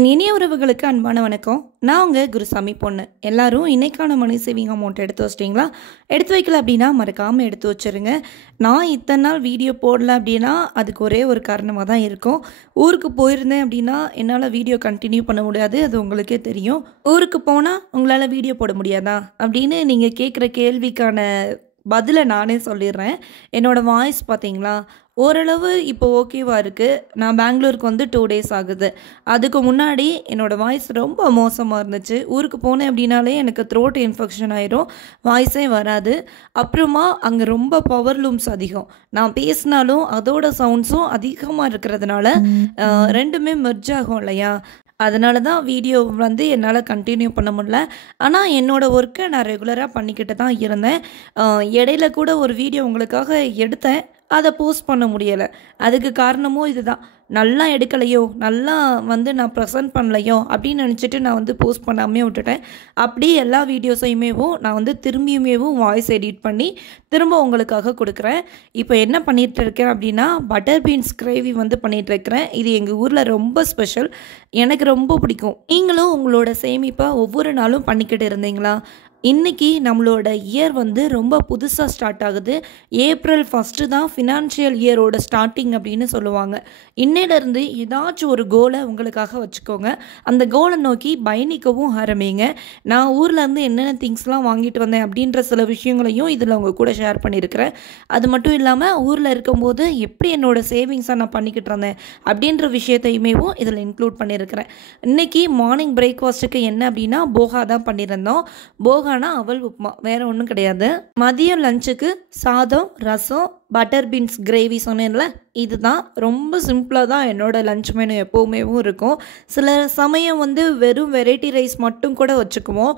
இனிய உறவுகளுக்கு அன்பான வணக்கம். நான் உங்கள் குருசாமி பொண்ணு. எல்லாரும் இன்னைக்கான மணி சேவிங் அமௌண்ட் எடுத்து வச்சிட்டிங்களா? எடுத்து வைக்கல அப்படின்னா மறக்காமல் எடுத்து வச்சுருங்க. நான் இத்தனை நாள் வீடியோ போடல அப்படின்னா அதுக்கு ஒரே ஒரு காரணமாக தான் இருக்கும். ஊருக்கு போயிருந்தேன் அப்படின்னா என்னால் வீடியோ கண்டினியூ பண்ண முடியாது, அது உங்களுக்கே தெரியும். ஊருக்கு போனால் உங்களால் வீடியோ போட முடியாதா அப்படின்னு நீங்கள் கேட்குற கேள்விக்கான பதிலை நானே சொல்லிடுறேன். என்னோடய வாய்ஸ் பார்த்தீங்களா, ஓரளவு இப்போ ஓகேவாக இருக்குது. நான் பெங்களூருக்கு வந்து 2 days ஆகுது. அதுக்கு முன்னாடி என்னோடய வாய்ஸ் ரொம்ப மோசமாக இருந்துச்சு. ஊருக்கு போனேன் அப்படின்னாலே எனக்கு த்ரோட் இன்ஃபெக்ஷன் ஆயிரும், வாய்ஸே வராது. அப்புறமா அங்கே ரொம்ப பவர் லூம்ஸ் அதிகம். நான் பேசினாலும் அதோட சவுண்ட்ஸும் அதிகமாக இருக்கிறதுனால ரெண்டுமே மெர்ஜ் ஆகும் இல்லையா, அதனால தான் வீடியோ வந்து என்னால் கண்டினியூ பண்ண முடியல. ஆனால் என்னோடய ஒர்க்கை நான் ரெகுலராக பண்ணிக்கிட்டு தான் இருந்தேன். இடையில கூட ஒரு வீடியோ உங்களுக்காக எடுத்தேன், அதை போஸ்ட் பண்ண முடியலை. அதுக்கு காரணமும் இதுதான். நல்லா எடுக்கலையோ, நல்லா வந்து நான் ப்ரெசென்ட் பண்ணலையோ அப்படின்னு நினச்சிட்டு நான் வந்து போஸ்ட் பண்ணாமே விட்டுட்டேன். அப்படி எல்லா வீடியோஸையுமேவும் நான் வந்து திரும்பியுமேவும் வாய்ஸ் எடிட் பண்ணி திரும்ப உங்களுக்காக கொடுக்குறேன். இப்போ என்ன பண்ணிகிட்டு இருக்கேன் அப்படின்னா, பட்டர் பீன்ஸ் கிரேவி வந்து பண்ணிகிட்ருக்கிறேன். இது எங்கள் ஊரில் ரொம்ப ஸ்பெஷல், எனக்கு ரொம்ப பிடிக்கும். நீங்களும் உங்களோட சேமிப்பை ஒவ்வொரு நாளும் பண்ணிக்கிட்டு இருந்தீங்களா? இன்றைக்கி நம்மளோட இயர் வந்து ரொம்ப புதுசாக ஸ்டார்ட் ஆகுது. April 1 தான் ஃபினான்ஷியல் இயரோட ஸ்டார்டிங் அப்படின்னு சொல்லுவாங்க. இன்னையிலேருந்து ஏதாச்சும் ஒரு கோலை உங்களுக்காக வச்சுக்கோங்க. அந்த கோலை நோக்கி பயணிக்கவும் ஆரம்பிங்க. நான் ஊர்லேருந்து என்னென்ன திங்ஸ்லாம் வாங்கிட்டு வந்தேன் அப்படின்ற சில விஷயங்களையும் இதில் உங்கள் கூட ஷேர் பண்ணியிருக்கிறேன். அது மட்டும் இல்லாமல் ஊரில் இருக்கும்போது எப்படி என்னோடய சேவிங்ஸை நான் பண்ணிக்கிட்டு இருந்தேன் அப்படின்ற விஷயத்தையுமேவும் இதில் இன்க்ளூட் பண்ணியிருக்கிறேன். இன்றைக்கி மார்னிங் பிரேக்ஃபாஸ்ட்டுக்கு என்ன அப்படின்னா போகா தான் பண்ணியிருந்தோம். போகா அவல் உப்புமா, வேற ஒன்றும் கிடையாது. மதியம் லஞ்சுக்கு சாதம், ரசம், பட்டர் பீன்ஸ் கிரேவி சொன்னேன்ல, இதுதான். ரொம்ப சிம்பிளாக தான் என்னோடய லஞ்ச் மெனு எப்போவுமேவும் இருக்கும். சில சமயம் வந்து வெறும் வெரைட்டி ரைஸ் மட்டும் கூட வச்சுக்குவோம்.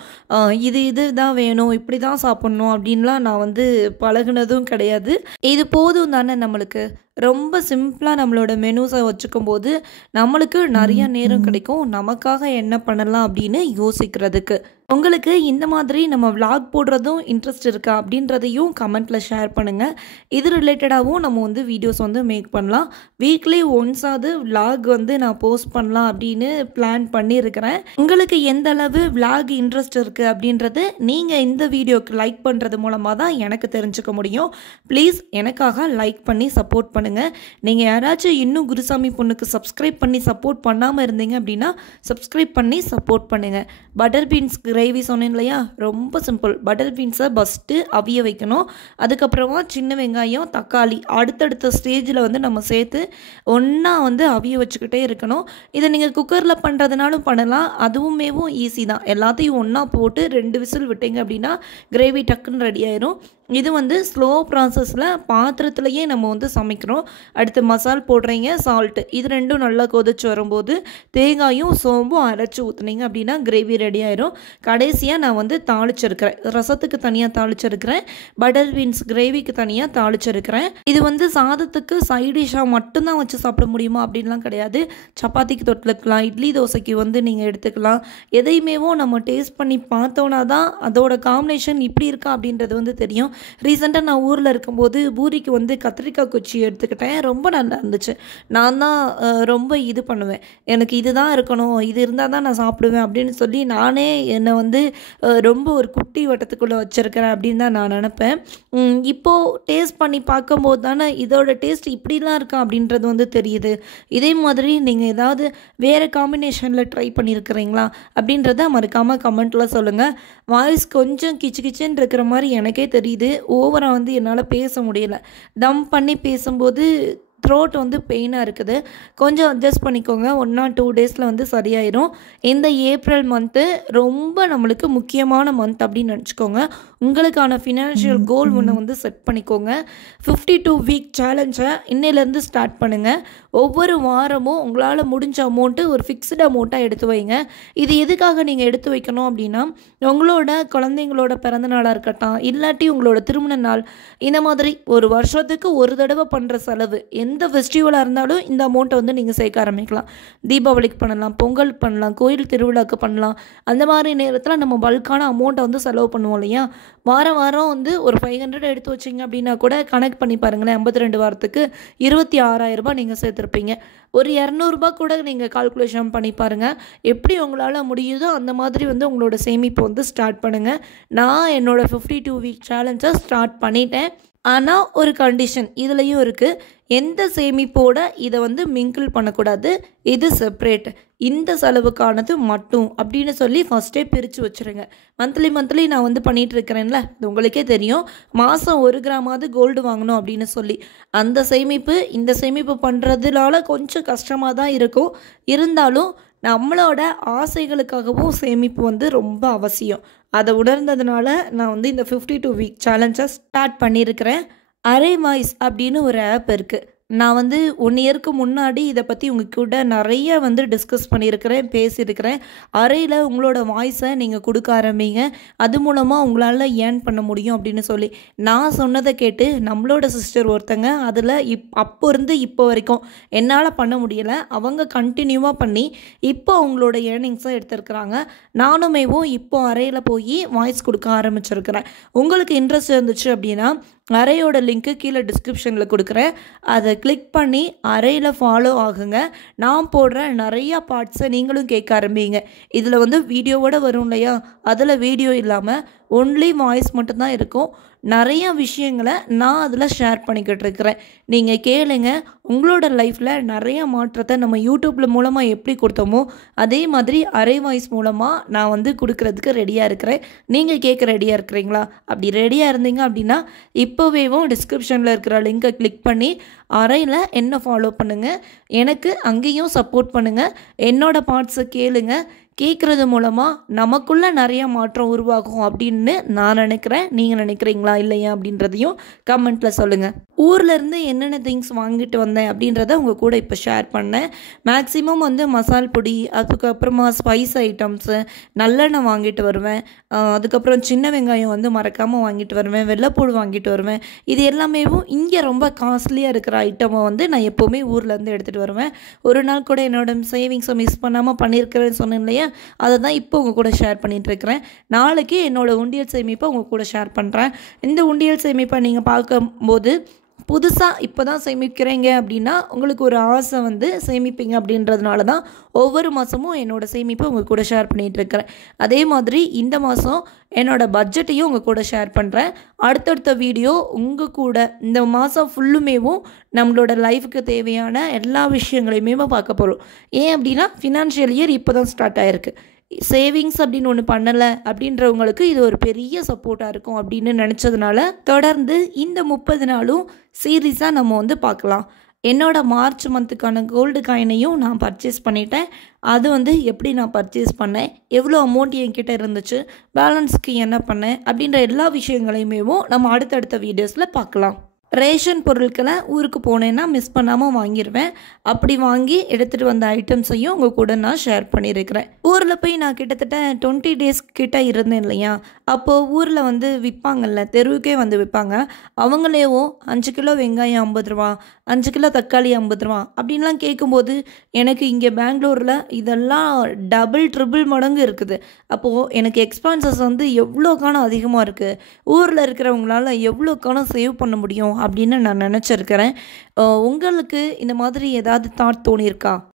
இது தான் வேணும், இப்படி தான் சாப்பிட்ணும் அப்படின்லாம் நான் வந்து பழகுனதும் கிடையாது. இது போதும் தானே நம்மளுக்கு. ரொம்ப சிம்பிளாக நம்மளோட மெனுஸை வச்சுக்கும் போது நம்மளுக்கு நிறைய நேரம் கிடைக்கும் நமக்காக என்ன பண்ணலாம் அப்படின்னு யோசிக்கிறதுக்கு. உங்களுக்கு இந்த மாதிரி நம்ம விளாக் போடுறதும் இன்ட்ரெஸ்ட் இருக்கா அப்படின்றதையும் கமெண்ட்டில் ஷேர் பண்ணுங்கள். இது ரிலேட்டடாகவும் நம்ம வந்து வீடியோஸ் வந்து மேக் பண்ணலாம். வீக்லி ஒன்ஸாவது விளாக் வந்து நான் போஸ்ட் பண்ணலாம் அப்படின்னு பிளான் பண்ணியிருக்கிறேன். உங்களுக்கு எந்த அளவு விளாக் இன்ட்ரெஸ்ட் இருக்குது அப்படின்றது நீங்கள் இந்த வீடியோக்கு லைக் பண்ணுறது மூலமாக தான் எனக்கு தெரிஞ்சுக்க முடியும். ப்ளீஸ் எனக்காக லைக் பண்ணி சப்போர்ட் பண்ணுங்கள். நீங்கள் யாராச்சும் இன்னும் குருசாமி பொண்ணுக்கு சப்ஸ்கிரைப் பண்ணி சப்போர்ட் பண்ணாமல் இருந்தீங்க அப்படின்னா சப்ஸ்கிரைப் பண்ணி சப்போர்ட் பண்ணுங்கள். பட்டர் பீன்ஸ் கிரேவி சொன்னேன் இல்லையா, ரொம்ப சிம்பிள். பட்டர் பீன்ஸை ஃபஸ்ட்டு அவிய வைக்கணும். அதுக்கப்புறமா சின்ன வெங்காயம், தக்காளி அடுத்தடுத்த ஸ்டேஜில் வந்து நம்ம சேர்த்து ஒன்றா வந்து அவிய வச்சுக்கிட்டே இருக்கணும். இதை நீங்கள் குக்கரில் பண்ணுறதுனாலும் பண்ணலாம், அதுவுமேவும் ஈஸி தான். எல்லாத்தையும் ஒன்றா போட்டு 2 விசில் விட்டீங்க அப்படின்னா கிரேவி டக்குன்னு ரெடி ஆயிரும். இது வந்து ஸ்லோ ப்ராசஸில் பாத்திரத்துலையே நம்ம வந்து சமைக்கிறோம். அடுத்து மசால் போடுறீங்க, சால்ட்டு, இது ரெண்டும் நல்லா கொதிச்சு வரும்போது தேங்காயும் சோம்பும் அரைச்சி ஊற்றுனீங்க அப்படின்னா கிரேவி ரெடி ஆயிரும். கடைசியாக நான் வந்து தாளிச்சிருக்கிறேன். ரசத்துக்கு தனியாக தாளிச்சிருக்கிறேன், பட்டர் பீன்ஸ் கிரேவிக்கு தனியாக தாளிச்சிருக்கிறேன். இது வந்து சாதத்துக்கு சைட் டிஷ்ஷாக மட்டும்தான் வச்சு சாப்பிட முடியுமா அப்படின்லாம் கிடையாது. சப்பாத்திக்கு தொட்டுக்கலாம், இட்லி தோசைக்கு வந்து நீங்கள் எடுத்துக்கலாம். எதையுமேவும் நம்ம டேஸ்ட் பண்ணி பார்த்தோன்னா தான் அதோட காம்பினேஷன் இப்படி இருக்கா அப்படின்றது வந்து தெரியும். ரீசெண்டாக நான் ஊரில் இருக்கும்போது பூரிக்கு வந்து கத்திரிக்காய் குச்சி எடுத்துக்கிட்டேன், ரொம்ப நல்லா இருந்துச்சு. நான் தான் ரொம்ப இது பண்ணுவேன், எனக்கு இது தான் இருக்கணும், இது இருந்தால் தான் நான் சாப்பிடுவேன் அப்படின்னு சொல்லி நானே என்னை வந்து ரொம்ப ஒரு குட்டி வட்டத்துக்குள்ளே வச்சுருக்கிறேன் அப்படின்னு தான் நான் நினப்பேன். இப்போது டேஸ்ட் பண்ணி பார்க்கும்போது தானே இதோட டேஸ்ட் இப்படிலாம் இருக்கா அப்படின்றது வந்து தெரியுது. இதே மாதிரி நீங்கள் ஏதாவது வேறு காம்பினேஷனில் ட்ரை பண்ணியிருக்கிறீங்களா அப்படின்றத மறக்காமல் கமெண்ட்டில் சொல்லுங்கள். வாய்ஸ் கொஞ்சம் கிச்சு கிச்சுன்னு இருக்கிற மாதிரி எனக்கே தெரியுது. ஓவராக வந்து என்னால் பேச முடியல. தம் பண்ணி பேசும்போது த்ரோட் வந்து பெயினாக இருக்குது. கொஞ்சம் அட்ஜஸ்ட் பண்ணிக்கோங்க. 1 or 2 daysல வந்து சரியாயிரும். இந்த ஏப்ரல் மந்த்து ரொம்ப நம்மளுக்கு முக்கியமான மந்த் அப்படின்னு நினச்சிக்கோங்க. உங்களுக்கான ஃபினான்ஷியல் கோல் ஒன்று வந்து செட் பண்ணிக்கோங்க. 52 வீக் சேலஞ்சை இன்னையிலேருந்து ஸ்டார்ட் பண்ணுங்கள். ஒவ்வொரு வாரமும் உங்களால் முடிஞ்ச அமௌண்ட்டு ஒரு ஃபிக்ஸ்டு அமௌண்ட்டாக எடுத்து வைங்க. இது எதுக்காக நீங்கள் எடுத்து வைக்கணும் அப்படின்னா, உங்களோட குழந்தைங்களோட பிறந்த நாளாக இருக்கட்டும், இல்லாட்டி உங்களோட திருமண நாள், இந்த மாதிரி ஒரு வருஷத்துக்கு ஒரு தடவை பண்ணுற செலவு எந்த ஃபெஸ்டிவலாக இருந்தாலும் இந்த அமௌண்ட்டை வந்து நீங்கள் சேர்க்க ஆரம்பிக்கலாம். தீபாவளிக்கு பண்ணலாம், பொங்கல் பண்ணலாம், கோயில் திருவிழாவுக்கு பண்ணலாம். அந்த மாதிரி நேரத்தில் நம்ம பல்கான அமௌண்ட்டை வந்து செலவு பண்ணுவோம் இல்லையா? வாரம் வாரம் வந்து ஒரு 500 எடுத்து வச்சிங்க அப்படின்னா கூட கணக்கு பண்ணி பாருங்களேன். 52 வாரத்துக்கு 26,000 நீங்கள் சேர்த்துருப்பீங்க. ஒரு 200 கூட நீங்கள் கால்குலேஷன் பண்ணி பாருங்கள். எப்படி உங்களால் முடியுதோ அந்த மாதிரி வந்து உங்களோட சேமிப்பு வந்து ஸ்டார்ட் பண்ணுங்கள். நான் என்னோடய 52 வீக் சேலஞ்சை ஸ்டார்ட் பண்ணிட்டேன். ஆனால் ஒரு கண்டிஷன் இதுலேயும் இருக்குது. எந்த சேமிப்போட இதை வந்து மிங்கிள் பண்ணக்கூடாது. இது செப்ரேட், இந்த செலவுக்கானது மட்டும் அப்படின்னு சொல்லி ஃபஸ்ட்டே பிரித்து வச்சுருங்க. மந்த்லி நான் வந்து பண்ணிகிட்டு இருக்கிறேன்ல, அது உங்களுக்கே தெரியும். மாதம் 1 கிராமாவது கோல்டு வாங்கணும் அப்படின்னு சொல்லி அந்த சேமிப்பு இந்த சேமிப்பு பண்ணுறதுனால கொஞ்சம் கஷ்டமாக தான் இருக்கும். இருந்தாலும் நம்மளோட ஆசைகளுக்காகவும் சேமிப்பு வந்து ரொம்ப அவசியம். அதை உணர்ந்ததுனால நான் வந்து இந்த 52 வீக் சேலஞ்சை ஸ்டார்ட் பண்ணியிருக்கிறேன். அரே வாய்ஸ் அப்படின்னு ஒரு ஆப் இருக்குது. நான் வந்து 1 இயருக்கு முன்னாடி இதை பற்றி உங்கள் கூட நிறைய வந்து டிஸ்கஸ் பண்ணியிருக்கிறேன், பேசியிருக்கிறேன். அறையில் உங்களோட வாய்ஸை நீங்கள் கொடுக்க ஆரம்பிங்க, அது மூலமாக உங்களால் ஏர்ன் பண்ண முடியும் அப்படின்னு சொல்லி நான் சொன்னதை கேட்டு நம்மளோட சிஸ்டர் ஒருத்தங்க அதில் அப்போ இருந்து இப்போ வரைக்கும் என்னால் பண்ண முடியலை, அவங்க கண்டினியூவாக பண்ணி இப்போ அவங்களோட ஏர்னிங்ஸை எடுத்துருக்குறாங்க. நானுமேவும் இப்போ அறையில் போய் வாய்ஸ் கொடுக்க ஆரம்பிச்சிருக்கிறேன். உங்களுக்கு இன்ட்ரெஸ்ட் இருந்துச்சு அப்படின்னா அறையோட லிங்க்கு கீழே டிஸ்கிரிப்ஷனில் கொடுக்குறேன். அதை கிளிக் பண்ணி அறையில் ஃபாலோ ஆகுங்க. நான் போடுற நிறையா பார்ட்ஸை நீங்களும் கேட்க ஆரம்பிங்க. இதில் வந்து வீடியோவோட வரும் இல்லையா, அதில் வீடியோ இல்லாமல் ஒன்லி வாய்ஸ் மட்டும்தான் இருக்கும். நிறைய விஷயங்களை நான் அதில் ஷேர் பண்ணிக்கிட்டு இருக்கிறேன். நீங்கள் கேளுங்க. உங்களோட லைஃப்பில் நிறைய மாற்றத்தை நம்ம யூடியூப்பில் மூலமாக எப்படி கொடுத்தோமோ அதே மாதிரி அரை வாய்ஸ் மூலமாக நான் வந்து கொடுக்கறதுக்கு ரெடியாக இருக்கிறேன். நீங்கள் கேட்க ரெடியாக இருக்கிறீங்களா? அப்படி ரெடியாக இருந்தீங்க அப்படின்னா இப்போவேவும் டிஸ்கிரிப்ஷனில் இருக்கிற லிங்கை கிளிக் பண்ணி அறையில் என்ன ஃபாலோ பண்ணுங்கள். எனக்கு அங்கேயும் சப்போர்ட் பண்ணுங்கள். என்னோடய பார்ட்ஸை கேளுங்க. கேட்குறது மூலமாக நமக்குள்ளே நிறைய மாற்றம் உருவாகும் அப்படின்னு நான் நினைக்கிறேன். நீங்கள் நினைக்கிறீங்களா இல்லையா அப்படின்றதையும் கமெண்ட்டில் சொல்லுங்கள். ஊர்லேருந்து என்னென்ன திங்ஸ் வாங்கிட்டு வந்தேன் அப்படின்றத உங்கள் கூட இப்போ ஷேர் பண்ணேன். மேக்ஸிமம் வந்து மசால் பொடி, அதுக்கப்புறமா ஸ்பைஸ் ஐட்டம்ஸு, நல்லெண்ணெய் வாங்கிட்டு வருவேன். அதுக்கப்புறம் சின்ன வெங்காயம் வந்து மறக்காமல் வாங்கிட்டு வருவேன். வெள்ளைப்பூடு வாங்கிட்டு வருவேன். இது எல்லாமேவும் இங்கே ரொம்ப காஸ்ட்லியாக இருக்கிற ஐட்டமை வந்து நான் எப்போவுமே ஊர்லேருந்து எடுத்துகிட்டு வருவேன். ஒரு நாள் கூட என்னோட சேவிங்ஸை மிஸ் பண்ணாமல் பண்ணியிருக்கிறேன்னு சொன்னேன் இல்லையா, அதை தான் இப்போ உங்கள் கூட ஷேர் பண்ணிகிட்ருக்கிறேன். நாளைக்கு என்னோடய உண்டியல் சேமிப்பை உங்கள் கூட ஷேர் பண்ணுறேன். இந்த உண்டியல் சேமிப்பை நீங்கள் பார்க்கும்போது புதுசாக இப்போ தான் சேமிக்கிறீங்க அப்படின்னா உங்களுக்கு ஒரு ஆசை வந்து சேமிப்பீங்க அப்படின்றதுனால தான் ஒவ்வொரு மாதமும் என்னோடய சேமிப்பை உங்கள் கூட ஷேர் பண்ணிகிட்ருக்கிறேன். அதே மாதிரி இந்த மாதம் என்னோடய பட்ஜெட்டையும் உங்கள் கூட ஷேர் பண்ணுறேன். அடுத்தடுத்த வீடியோ உங்கள் கூட இந்த மாதம் ஃபுல்லுமேவும் நம்மளோட லைஃபுக்கு தேவையான எல்லா விஷயங்களையுமே பார்க்க போகிறோம். ஏன் அப்படின்னா ஃபினான்ஷியல் இயர் இப்போ தான் ஸ்டார்ட் ஆகிருக்கு. சேவிங்ஸ் அப்படின்னு ஒன்று பண்ணலை அப்படின்றவங்களுக்கு இது ஒரு பெரிய சப்போர்ட்டாக இருக்கும் அப்படின்னு நினச்சதுனால தொடர்ந்து இந்த 30 நாளும் சீரீஸாக நம்ம வந்து பார்க்கலாம். என்னோடய மார்ச் மந்த்துக்கான கோல்டு காயினையும் நான் பர்ச்சேஸ் பண்ணிட்டேன். அது வந்து எப்படி நான் பர்ச்சேஸ் பண்ணேன், எவ்வளோ அமௌண்ட் என்கிட்ட இருந்துச்சு, பேலன்ஸ்க்கு என்ன பண்ணேன் அப்படின்ற எல்லா விஷயங்களையுமே நம்ம அடுத்தடுத்த வீடியோஸில் பார்க்கலாம். ரேஷன் பொருட்களை ஊருக்கு போனேன்னா மிஸ் பண்ணாமல் வாங்கிடுவேன். அப்படி வாங்கி எடுத்துகிட்டு வந்த ஐட்டம்ஸையும் உங்கள் கூட நான் ஷேர் பண்ணியிருக்கிறேன். ஊரில் போய் நான் கிட்டத்தட்ட 20 டேஸ் கிட்ட இருந்தேன் இல்லையா, அப்போது ஊரில் வந்து விற்பாங்கல்ல, தெருவுக்கே வந்து விற்பாங்க. அவங்களேவும் 5 கிலோ வெங்காயம் 50 ரூபா, 5 கிலோ தக்காளி 50 ரூபா அப்படின்லாம் கேட்கும்போது எனக்கு இங்கே பெங்களூரில் இதெல்லாம் டபுள் ட்ரிபிள் மடங்கு இருக்குது. அப்போது எனக்கு எக்ஸ்பென்சஸ் வந்து எவ்வளோக்கான அதிகமாக இருக்குது. ஊரில் இருக்கிறவங்களால எவ்வளோக்கான சேவ் பண்ண முடியும் அப்படின்னு நான் நினச்சிருக்கிறேன். உங்களுக்கு இந்த மாதிரி ஏதாவது தாட் தோணியிருக்கா?